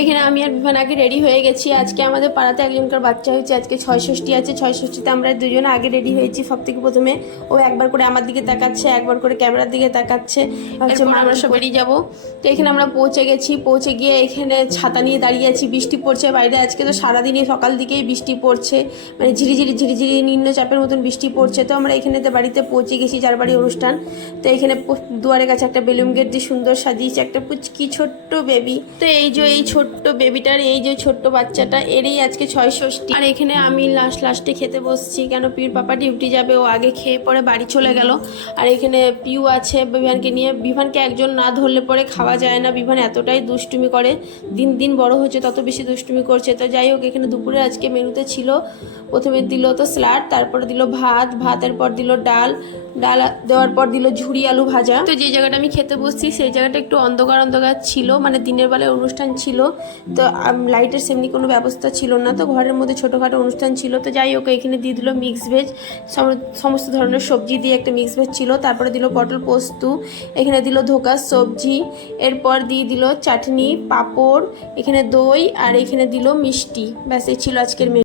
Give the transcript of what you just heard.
এখানে আমি আর বিভান আগে রেডি হয়ে গেছি। আজকে আমাদের পাড়াতে একজনকার বাচ্চা হয়েছে, আজকে ৬ষষ্ঠী আছে। ৬ষষ্ঠীতে আমরা দুজনে আগে রেডি হয়েছি। সব থেকে প্রথমে ও একবার করে আমার দিকে তাকাচ্ছে, একবার করে ক্যামেরার দিকে তাকাচ্ছে, ভাবছে মা আমরা সব বেরিয়ে যাবো। তো এখানে আমরা পৌঁছে গেছি। পৌঁছে গিয়ে এখানে ছাতা নিয়ে দাঁড়িয়ে আছি। বৃষ্টি পড়ছে বাইরে, আজকে তো সারাদিনই সকাল দিকেই বৃষ্টি পড়ছে, মানে ঝিরিঝিরি ঝিরিঝিরি নিম্নচাপের মতন বৃষ্টি পড়ছে। তো আমরা এখানে বাড়িতে পৌঁছে গেছি, যার বাড়ি অনুষ্ঠান। তো এখানে দুয়ারের কাছে একটা বেলুন গেট দিয়ে সুন্দর সাজিয়েছে একটা পুচকি ছোট্ট বেবি। তো এই ছোট্ট বেবিটার, এই যে ছোট্ট বাচ্চাটা, এরই আজকে ৬ষষ্ঠী। আর এখানে আমি লাস্টে খেতে বসছি, কেন পিউর পাপা ডিউটি যাবে, ও আগে খেয়ে পরে বাড়ি চলে গেল। আর এখানে পিউ আছে বিভানকে নিয়ে। বিভানকে একজন না ধরলে পরে খাওয়া যায় না, বিভান এতটাই দুষ্টুমি করে, দিন দিন বড় হচ্ছে তত বেশি দুষ্টুমি করছে। তো যাই হোক, এখানে দুপুরে আজকে মেনুতে ছিল, প্রথমে দিল তো স্যালাড, তারপরে দিল ভাতের পর দিল ডাল দেওয়ার পর দিল ঝুরি আলু ভাজা। তো যে জায়গাটা আমি খেতে বসছি সেই জায়গাটা একটু অন্ধকার ছিল, মানে দিনের বেলায় অনুষ্ঠান ছিল, তো লাইটের সেমনি কোনো ব্যবস্থা ছিল না, তো ঘরের মধ্যে ছোটোখাটো অনুষ্ঠান ছিল। তো যাই হোক, এখানে দিয়ে দিল মিক্স ভেজ, সমস্ত ধরনের সবজি দিয়ে একটা মিক্স ভেজ ছিল। তারপরে দিল পটল পোস্ত, এখানে দিল ধোকার সবজি, এরপর দিয়ে দিল চাটনি, পাঁপড়, এখানে দই, আর এখানে দিল মিষ্টি। ব্যাস এই ছিল আজকের মেনু।